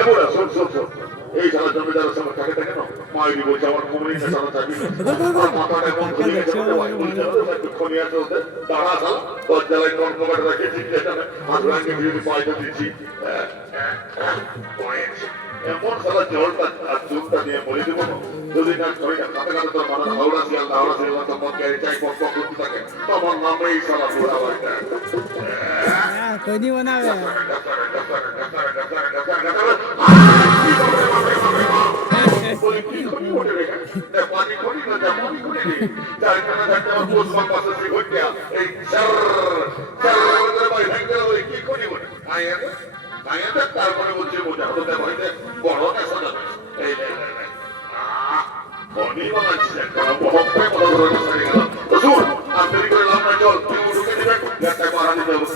এবারে শোন শোন শোন এই সারা জমিদারের সঙ্গে থাকে থাকে না মাইরি বলছে আমার কোমরে না সারা থাকি আর মাথাটা এমন ঘুরে গেছে ভাই বলছে একটু খনি আছে ওদের দাঁড়া সালা তোর জ্বালায় কোন কোকাটা রেখে দিচ্ছি এখানে হাত ভাঙে ভিড়ি পাইতে দিচ্ছি এমন সারা জলটা আর চুলটা নিয়ে বলে দেবো যদি না শরীরটা কাঁপে কাঁপে তোর মাথা হাওড়া শিয়াল তো মন কে চাই পক পক করতে থাকে তোমার নামেই সারা বুড়া বাড়িটা কদি বানাবে পানি খনি না পানি খনি যার কারণে যাতে আমার পোষ পাশে সে ঘটিয়া এই চার চার করে ভাই ভেঙে গেল কি খনি বলে আইয়া তারপরে বলছে বোঝা তোদের বাড়িতে বড় না সাজাবে এই খনি বানাচ্ছি একটা মহব্বে বড় ধরে সারি গেল তো শুন আর দেরি করে লাভ না চল তুই ঢুকে দিবে একটা মারা দিতে হবে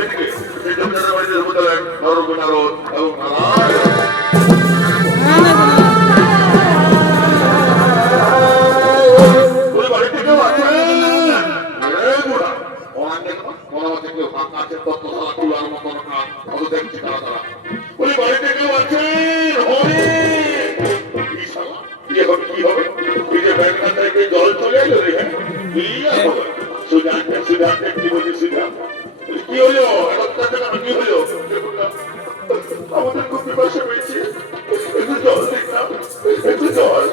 এদিকে এই জমিদারের বাড়িতে ঢুকে দেবেন নরগুনারোদ এবং নারায়ণ জল চলে এলো রে সুধান্তে সুধান্তে কি বলি সুধা কি হলো কি হলো আমাদের খুব বিপাশা পেয়েছি একটু জল দেখলাম একটু জল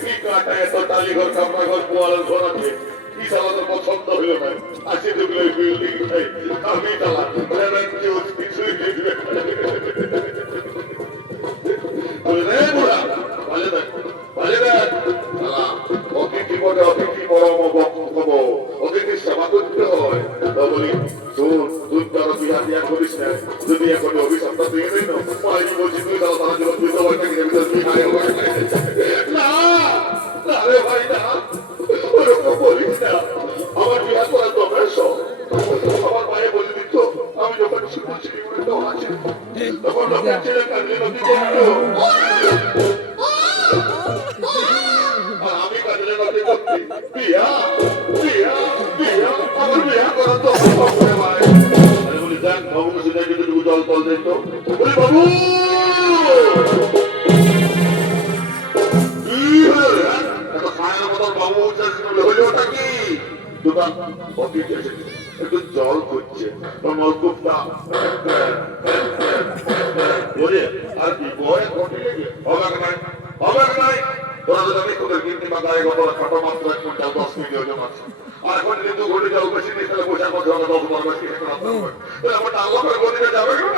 কি কাটা এত টালিঘর কাপড়াঘর পোয়ালের ঘর আছে কি সালা তো পছন্দ হইল না আসি ঢুকলে বিল্ডিং খাই আমি চালা কিছুই দেখবে রে বুড়া ভালো দেখ ভালো দেখ ওকে কি বলে ওকে কি বড় হব ওকে কি সেবা করতে হয় তো বলি তুই তারা বিয়া দিয়া করিস না যদি এখন অভিশাপটা দিয়ে দেয় না পাইনি বলছি তুই তারা তারা জীবন তুই তো ওইটাকে ভিতরে তুই খাই না না রে ভাই না ওরকম বলিস না আমার বিয়া করা তো বেশ আমার মায়ে বলে দিত আমি যখন স্কুল ছিলি উড়ে তো আছে তখন লোকের ছেলে কাঁদলে নদী করতো আমি কাঁদলে নদী করতি বিয়া বিয়া বিয়া আমার বিয়া করা তো ভাই আরে বলি দেখ বাবুকে শুনে যদি জল তল দেখতো বলি বাবু একটু জল করছে নলকূপটা আর কি বয়ে ঘটে লেগে হবে নাই তোরা যদি আমি তোদের কিন্তু বা গায়ে গতরা খাটো মাত্র 1 কুইন্টাল 10 কেজি ওজন আছে আর এখন কিন্তু ঘটে যাও বেশি নিয়ে তাহলে পয়সা করতে হবে 10 12 কেজি করে আসতে হবে তো আমার আল্লাহ করে গদিতে যাবে না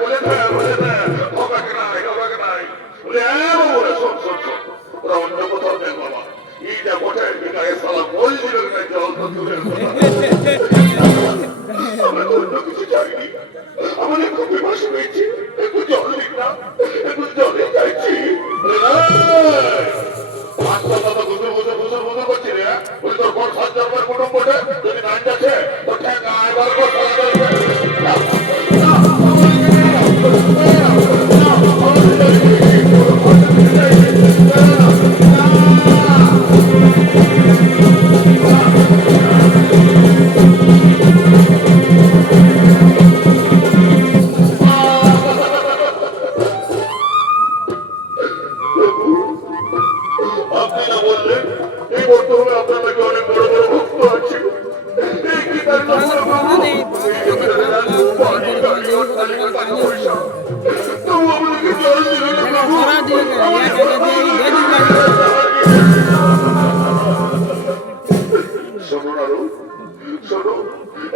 বলে না হবে নাই বলে বলে শোন ওরা অন্য কোথাও দেখ বাবা এইটা বটে গায়ে সালা বল দিল না জল তো তুলে আমরা তো অন্য কিছু জানি আমাদের খুব বিপাশা হয়েছে একটু জল দিক না একটু জলে চাইছি করছি রে বলে তোর কোন 7 কুটুম বটে যদি নাইন আছে তো ঠেকা এবার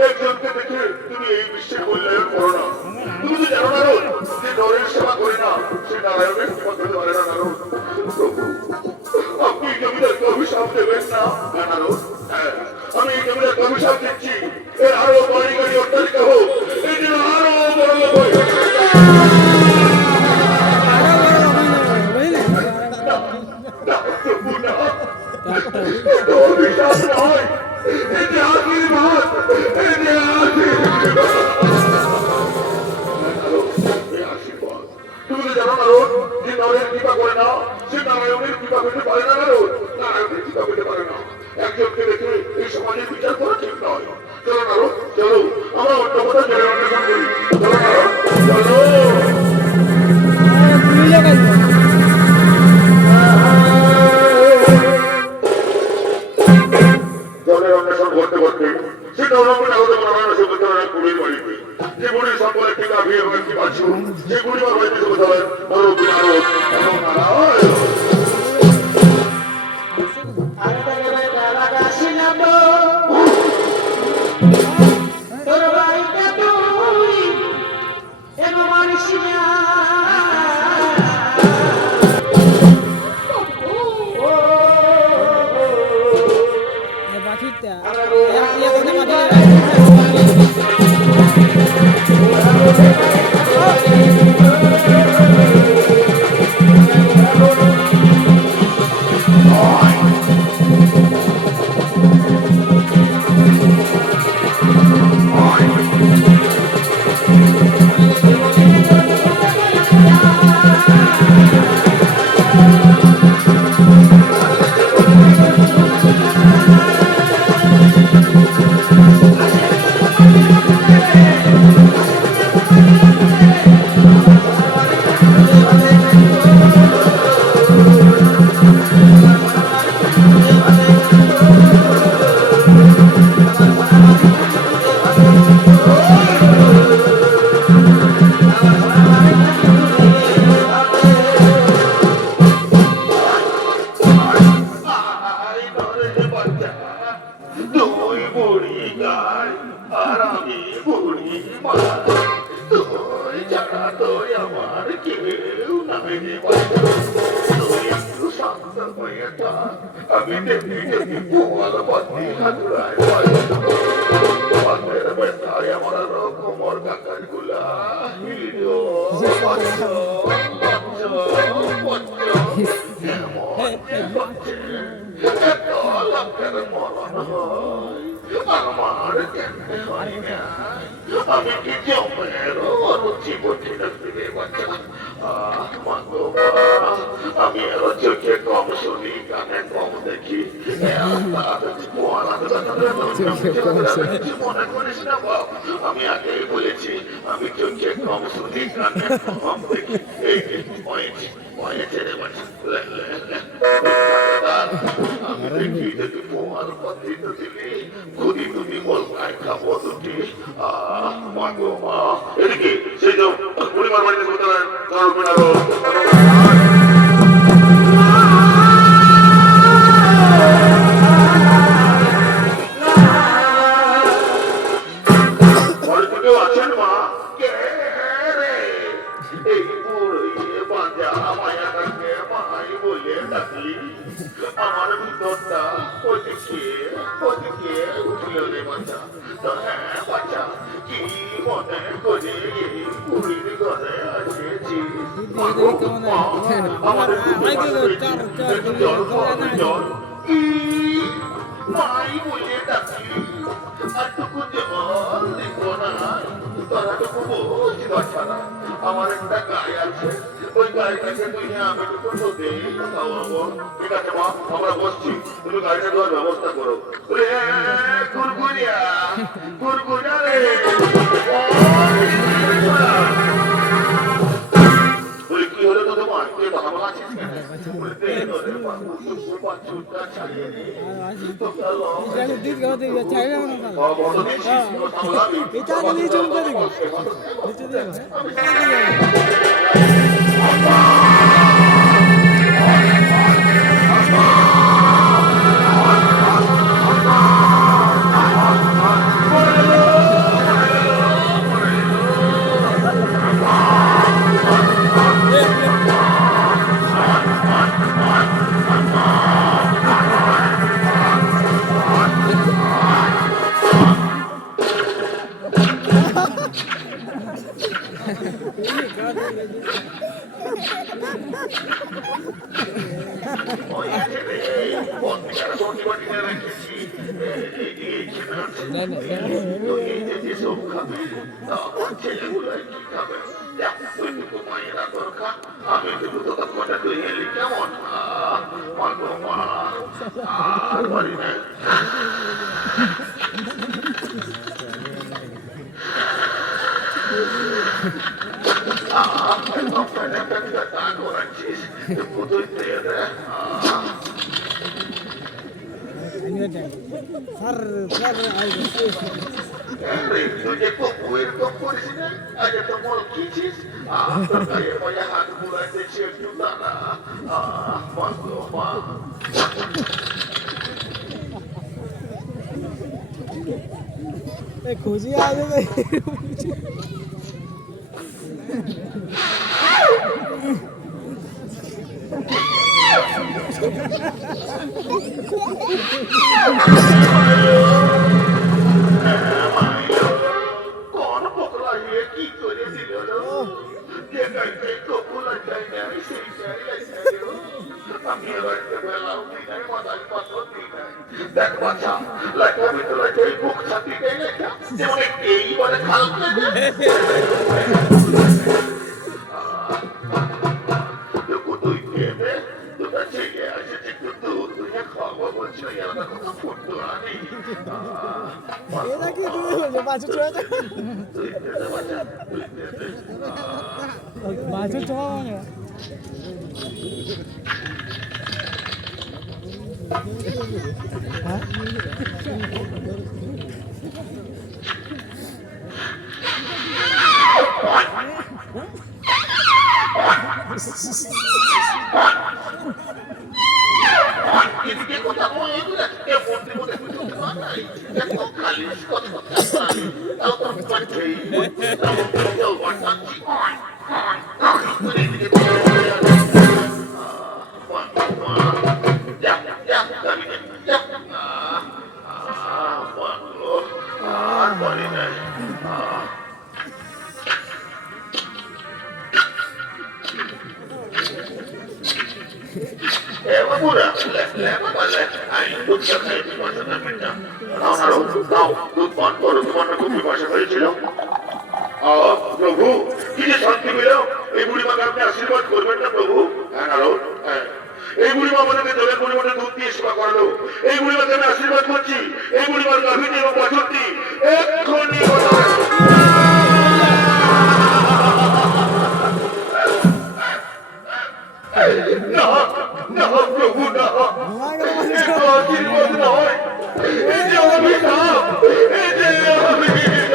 একজনকে দেখে তুমি এই বিশ্বের মূল্যায়ন করো না তুমি তো জানো না যে নরের সেবা করে না সে নারায়ণের সেবা করতে পারে না নারদ আপনি জমিদারকে অভিশাপ দেবেন না নারদ আমি এই জমিদারকে অভিশাপ দিচ্ছি এর আরো বাড়ি গাড়ি অট্টালিকা হোক এই জন্য আরো বড় অভিশাপ নয় এটি আশীর্বাদ এটি আশীর্বাদ তুমি তো জানো না রোড যে নরের কৃপা করে না সে নারায়ণের কৃপা করতে পারে না রোড নারায়ণের কৃপা করতে পারে না একজনকে জীবনে সকলে টিকা বিয়ে হয়ে কি পাচ্ছ সে পরিবার হইতে বোঝাবেন মুরব্বী আরো নারায়ণ বাকিটা আমি দেখি দেখি পোয়ালা পাতি হাতুড়ায় পাতের ব্যথায় আমার কোমর কাকার গুলা হিলো আমার কেমনে হয় না আমি কি জমের জীবনে ফিরে বাচ্চা আমি আরো চোখে কম শুনি কানে কম দেখি মনে করিস না বাপ আমি আগেই বলেছি আমি চোখে কম শুনি কানে কম দেখি আমি দেখি যদি পোয়ার পাতিতে দিলি খুদি তুমি বলবায় খাবো দুটি মা গো মা এদিকে সেই যে পরিবার বাড়িতে বলতে পারেন আমার ভিতরটা ওদিকে ওদিকে উঠল রে বাচ্চা তো হ্যাঁ বাচ্চা কি মনে করে এই পুরীর ঘরে আসেছি আমার জল মাই বলে ডাকি আর টুকু জল দেখো না তোরা টুকু বুঝতে পারছ না আমার একটা গায়ে আছে ওই গাড়িটাকে তুই আমি টুকু নদী খাওয়াবো ঠিক আছে মা আমরা বসছি তুমি গাড়িটা দেওয়ার ব্যবস্থা করো গুরগুরিয়া গুরগুরিয়া রে বলি কি হলো তো তোমার তুই ভালো আছিস আমি কিন্তু তোকে কথা তুই এলি কেমন আর পারি না একদম করিস না আগে তো মল খেয়েছিস তোর গায়ে পায়ে হাত বুলাইতেছি একটু দাঁড়া মা গো মা खोजी आ जाए কোন পকলা ये কি করে দিল যে গাইতে কোকুলা চাই না সেই চাই আমি এবার বেলাও দিই নাই মাথায় পাথর দিই নাই দেখ বাচ্চা লেখা ভিতরে যে বুক ছাতি দেয় লেখা যেমন এইবারে খাল তুই খেয়ে তোটা ছেড়ে আসে একটু দুধ তুই খাওয়া বলছিল এলাকা কথা ফুটতো আনি ये ना कि तू बाजू चला बाजू चला हाँ এদিকে কথা বলে এগুলা কে বলতে বলতে বুঝতে পারে এত খালি কথা তাও তো পাচ্ছেই তাও তো বাটাচ্ছি এদিকে আর বলি নাই Pura, leva bale. Ai, দুধ খাই তোমার সাথে মিটা। নাও, দুধ পান করো তোমার না খুব পিপাসা হয়েছিল। প্রভু, কি যে শান্তি পেল? এই বুড়ি মাকে আপনি আশীর্বাদ করবেন না প্রভু? হ্যাঁ নারদ, হ্যাঁ। এই বুড়ি মা আমাদেরকে জলের পরিমাণে দুধ দিয়ে সেবা করলো। এই বুড়ি মাকে আমি আশীর্বাদ করছি। এই বুড়ি মার গাভীটি এবং বাছুরটি এক্ষুনি না না প্রভু না আশীর্বাদ নয় এই যে অভিশাপ এই যে অভিশাপ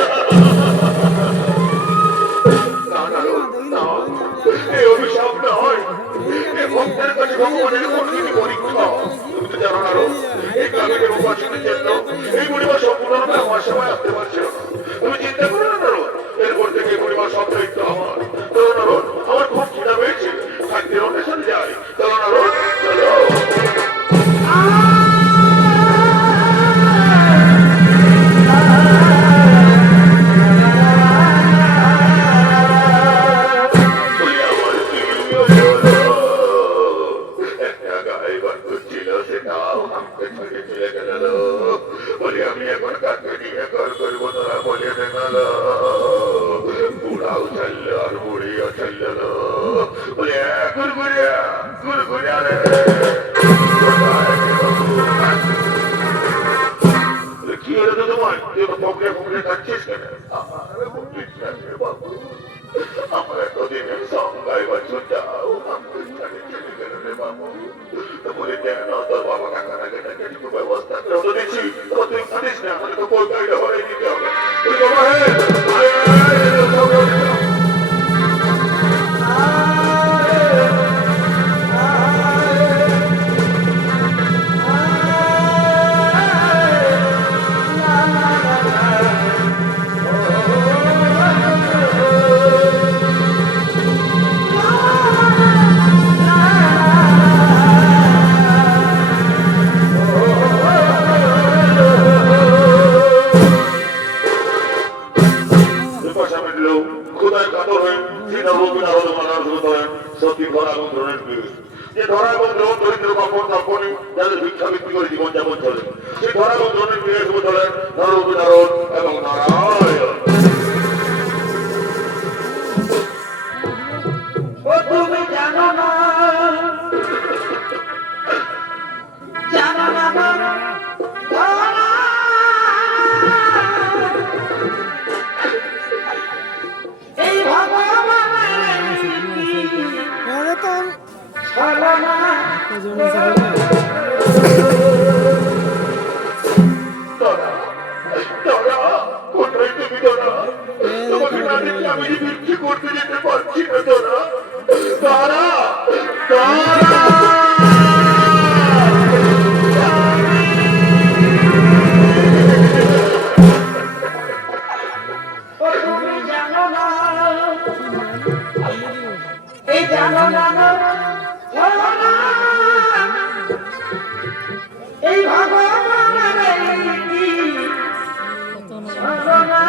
না না না এই অভিশাপ নয় এই ভক্তের কাছে ভগবানের কঠিন পরীক্ষা তুমি তো জানো না এই গ্রামের এবং বাসনের জন্য এই পরিবার সম্পূর্ণরূপে আমার সময় আসতে পারছিল তুমি চিন্তা করো না নারদ এরপর থেকে এই পরিবার সব দায়িত্ব আমার চলো নারদ আমার খুব খিদা পেয়েছে খাদ্যের অনুষ্ঠানে যাই চলো নারদ চলো আমি এখন কাকে নিয়ে ঘর করবো তারা বলে দেখাল বুড়াও চলল আর বুড়িও চলল বলে গুড়গুড়িয়া রে কি হলো তো তোমার তুই পকড়ে পকড়ে কাটছিস কেন বাবু আমার এতদিনের সংজ্ঞায় বছর যাও চলে গেল রে বাবু বলে কেন তোর বাবা কাকা নাকি একটু ব্যবস্থা করে দিচ্ছি তুই জানিস না আমাকে তো কলকাতা হয়ে দিতে হবে তুই বাবা আমি যে বিক্রি করতে যেতে পারছি না তোরা তারা তারা তুমি জানো না এই জানো না জানো না এই ভগবানের কি জানো না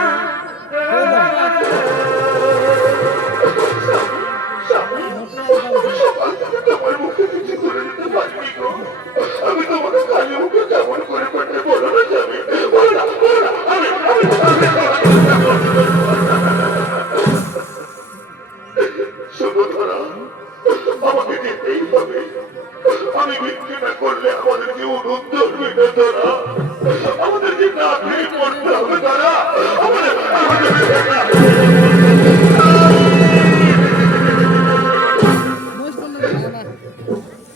সকাল থেকে তোমার মুখে কিছু করে দিতে পারিনি গো আমি তোমাকে খালি মুখে কেমন করে পেটে বলো না যাবে বলো না সুভদ্রা আমাকে দিতেই হবে আমি বিক্রি না করলে আমাদের যে উন্নত হবে না তারা আমাদের যে না খেয়ে পড়তে হবে তারা আমাদের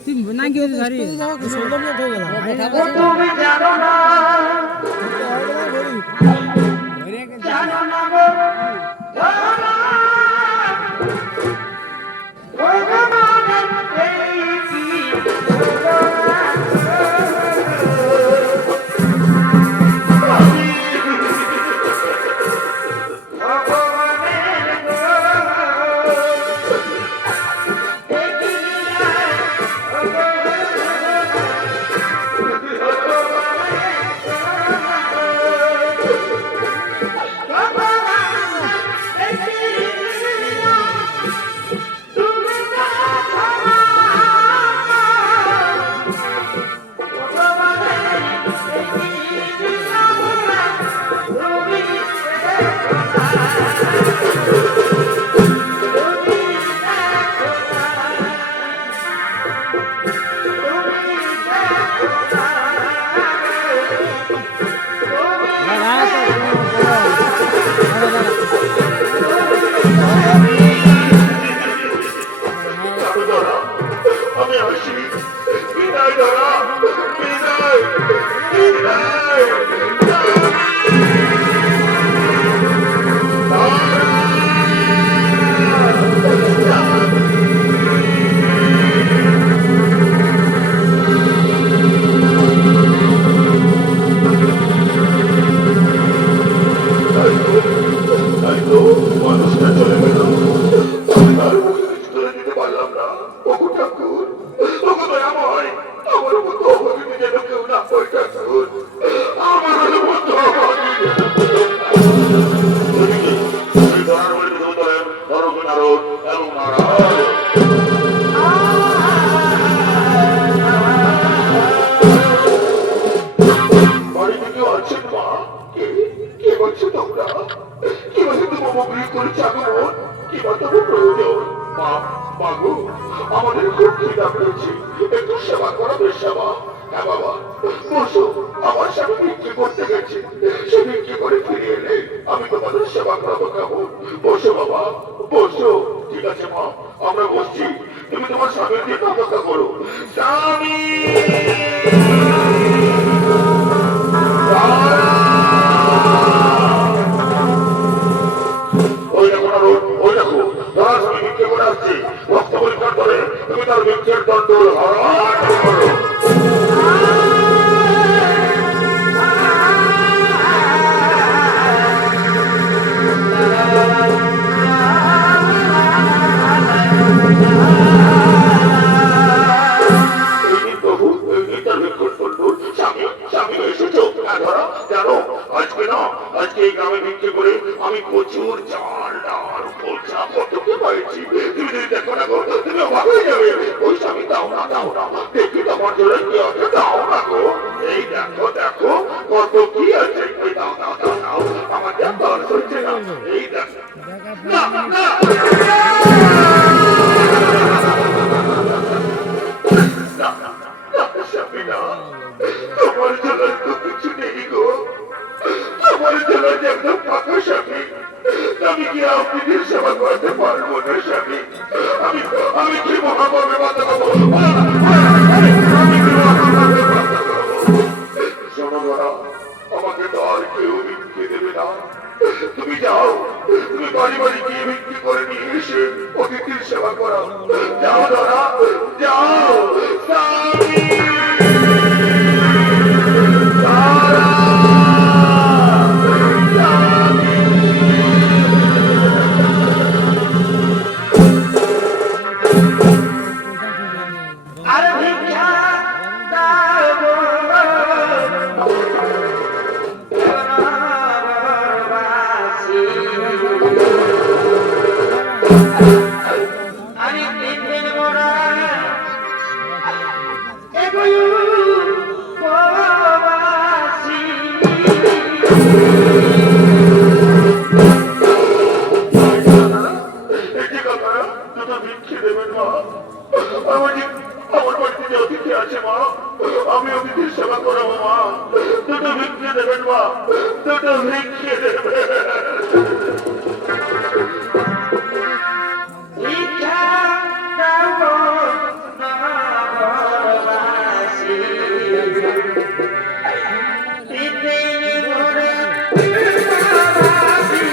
তুই না গিয়ে গাড়ি যাও কি 16 মিনিট হয়ে গেল তুমি জানো না জানো না গো জানো না ভগবানের প্রেমী আমি আসি বিদায় ধরা বিদায় বিদায় মানুষটা চলে গেল তার মুখে কিছু তুলে দিতে পারলাম না ওগো ঠাকুর ওগো দয়াময় আমার মতো অভাগী যেন কেউ না হয় ঠাকুর আমার মতো অভাগী এবং নারায়ণ বাড়িতে কেউ আছেন মা কে বলছো তোমরা কি বলছো তুমি বিয়ে করেছি আগমন কি বলতো প্রয়োজন মা মাগো আমাদের খুব খিদা পেয়েছে একটু সেবা করা বেশ সেবা হ্যাঁ বাবা বসো আমার স্বামী বিক্রি করতে গেছে সে বিক্রি করে ফিরে এলে আমি তোমাদের সেবা করাবো কেমন বসো বাবা বসো ঠিক আছে মা আমরা বসছি তুমি তোমার স্বামীর দিয়ে অপেক্ষা করো স্বামী ওই দেখো না ওই দেখো ধরা স্বামী বিক্রি করে আসছে রক্ত পরীক্ষা করে তুমি তার বিক্রির দণ্ড হরণ করো আমি প্রচুর চাল ডাল পোচা কতকে পাইছি তুমি যদি দেখো না গো তুমি অবাক হয়ে যাবে ওই স্বামী দাও না দেখি তোমার জন্য কি আছে দাও না গো এই দেখো দেখো কত কি আছে দাও আমার দেখো হচ্ছে না এই দেখো না স্বামী না তোমার জন্য তো কিছু নেই গো আমার জন্য যে একদম ফাঁকা স্বামী আমি কি আপনাদের সেবা করতে পারবো না স্বামী আমি কি মহাভাবে বাধা দেবো শোনো ধরা আমাকে তো আর কেউ বিক্রি দেবে না তুমি যাও তুমি বাড়ি বাড়ি গিয়ে বিক্রি করে নিয়ে এসে অতিথির সেবা করাও। যাও দাদা, যাও। স্বামী! তারা! আর ভিক্ষা দাও গো বনবাসী। আরে দিন দিন মোরা এগোই প্রবাসী। এটি কাকারা দুটো ভিক্ষে দেবেন মা। আমার বাড়িতে যে অতিথি আছে মা, আমি অতিথির সেবা করাবো মা। দুটো ভিক্ষে দেবেন মা, দুটো ভিক্ষে দেবেন। ভিক্ষা দাও গো বনবাসী। দিন দিন মোরা প্রবাসী।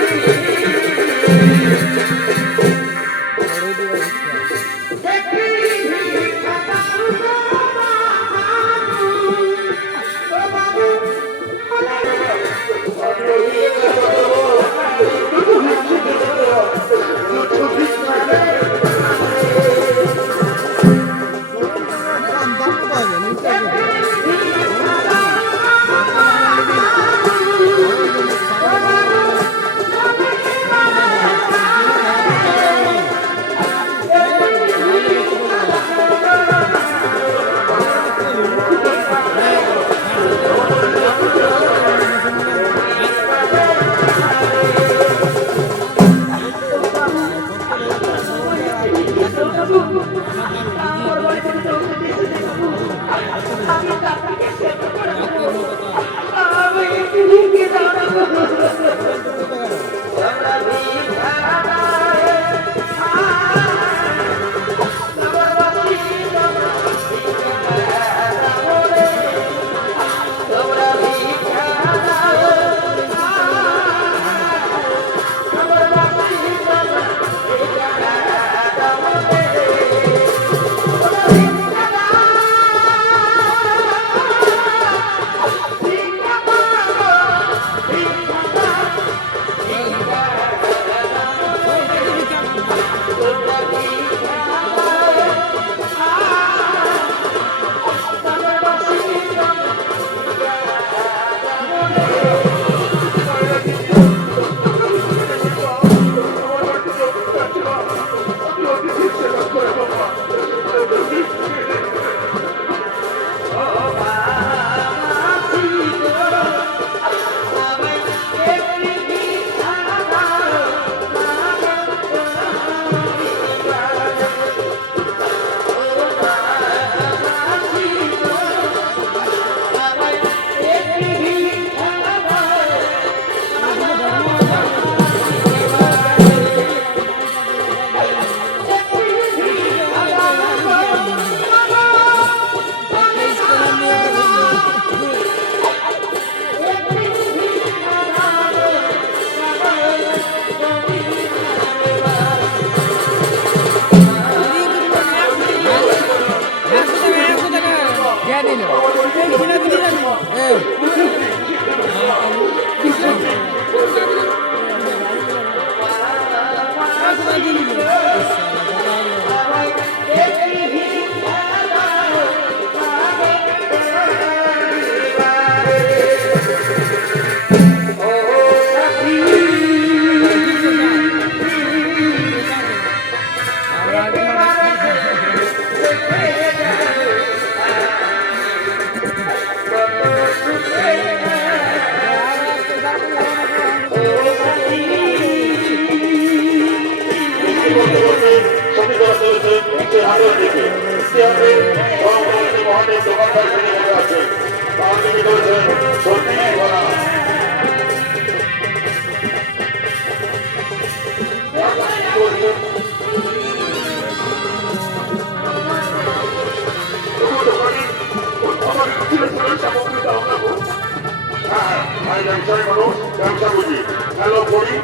ব্যবসায়ী মানুষ ব্যবসা বুঝি। হ্যালো করি,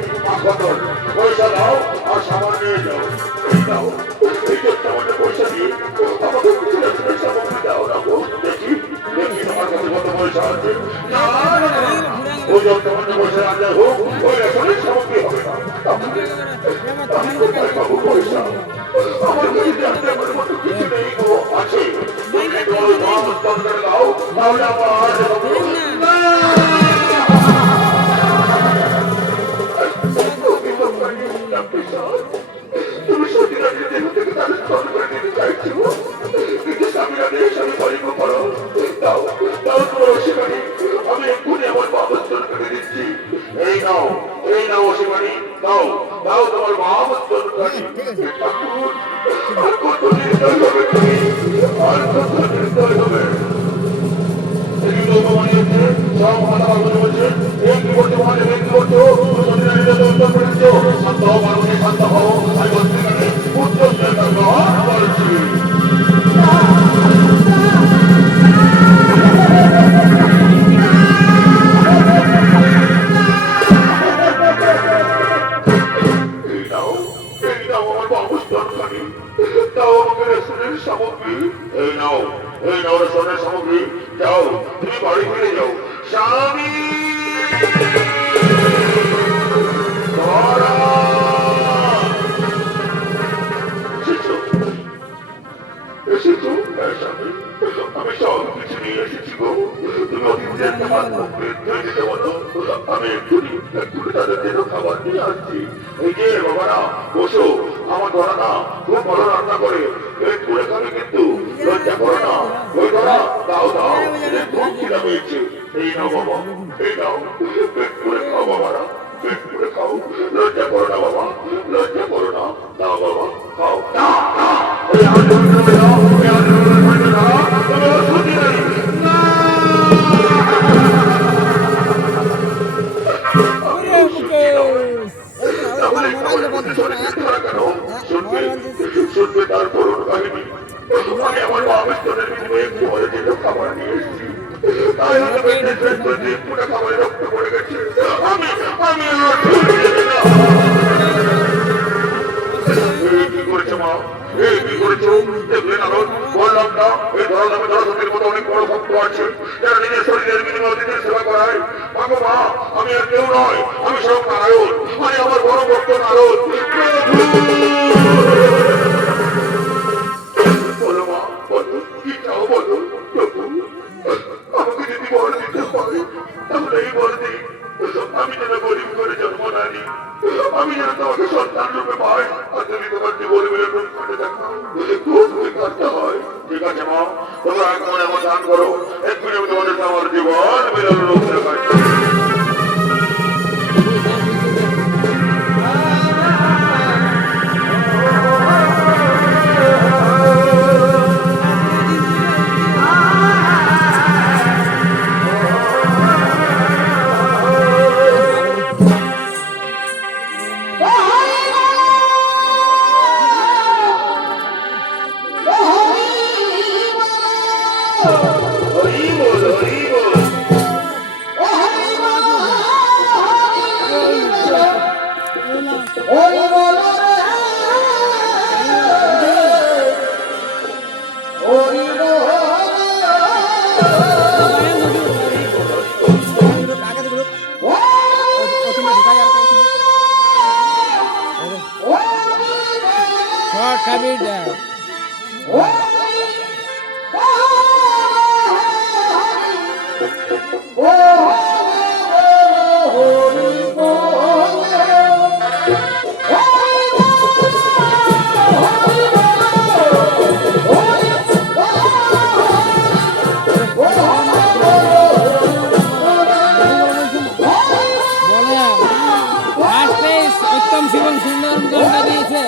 এই নাও, এই নাও, এই যে তোমাদের পয়সা দিয়ে আমাকে কিছু রাস্তার সামগ্রী দাও না গো। দেখি দেখি তোমার কাছে কত পয়সা আছে। না না, না, ওই যে তোমাদের পয়সা আনলে হোক, ওই রেশনের সামগ্রী হবে না। আমি কোথায় পাবো পয়সা? আমার কাছে জানতে আমার মতো কিছু নেই গো। আছে তুমি তোমার মা হস্তান্তর করে দাও, তাহলে আমার তুমি সত্যি দেহ থেকে তাদের স্থল করে দিতে চাইছো, কিন্তু স্বামীরা দেশ আমি বলিব করো। দাও দাও তোমার অস্বীকারী, আমি এক্ষুনি আমার বাবস্থন করে দিচ্ছি। এই নাও, এই নাও অস্বীকারী, দাও দাও তোমার বাবস্থন করে। আর কত নির্দয় হবে তুমি, আর কত নির্দয় হবে। সামগ্রী এই নাও, এই নাও রেশনের সামগ্রী। যাও তুমি বাড়ি ফিরে যাও। স্বামী এসেছো? হ্যাঁ স্বামী, আমি সব কিছু নিয়ে এসেছি গো। তুমি অতিথিদের হাত মুখ ধুয়ে দিতে বলো, আমি এক্ষুনি তাদের জন্য খাবার নিয়ে আসছি। এই যে বাবারা বসো, আমার ধরা না খুব ভালো রান্না করে, পেট পুড়ে খাবে কিন্তু লজ্জা করো না। ওই ধরা দাও দাও, খুব খিদা পেয়েছে। এই নাও বাবা, এই নাও, পেট পুড়ে খাও বাবারা, পেট পুড়ে খাও, লজ্জা করো না বাবা, লজ্জা করো না। দাও বাবা খাও। না না, ওই আলু দাও, ওই আলু দাও, তুমি অসুখী নেই। না শুনবে তার করুণ কাহিনী। আমি আমার বাবস্থনের বিনিময়ে ঘরের জন্য খাবার নিয়ে এসেছি, তাই হয়তো পেটের পেট করে দিয়ে পুরো খাবারে রক্ত পড়ে গেছে। আমি আমি কি করেছো মা? এই কি করেছো? দেখলে না বললাম না, এই ধরা দামে জনসংখ্যার মতো অনেক বড় ভক্ত আছে যারা নিজের শরীরের বিনিময়ে অতিথির সেবা করায়। মাগো মা, আমি আর কেউ নয়, আমি সব নারায়ণ, আমি আমার বড় ভক্ত নারদ। বলো মা, বলো কি চাও বলো। আমাকে যদি বর দিতে হয় তাহলে এই বর দিই, আমি যেন গরিব করে জন্ম না নিই, আমি যেন তোমাকে সন্তান রূপে পাই, আর তুমি তোমার জীবন বিলোপন করে দেখো খুব কাটতে হয়। ঠিক আছে মা, তোমরা এখন এমন দান করো, এক্ষুনি আমি তোমাদের আমার জীবন বিলোপন রূপ দেখাচ্ছি। জীবন সুন্দর দিয়েছে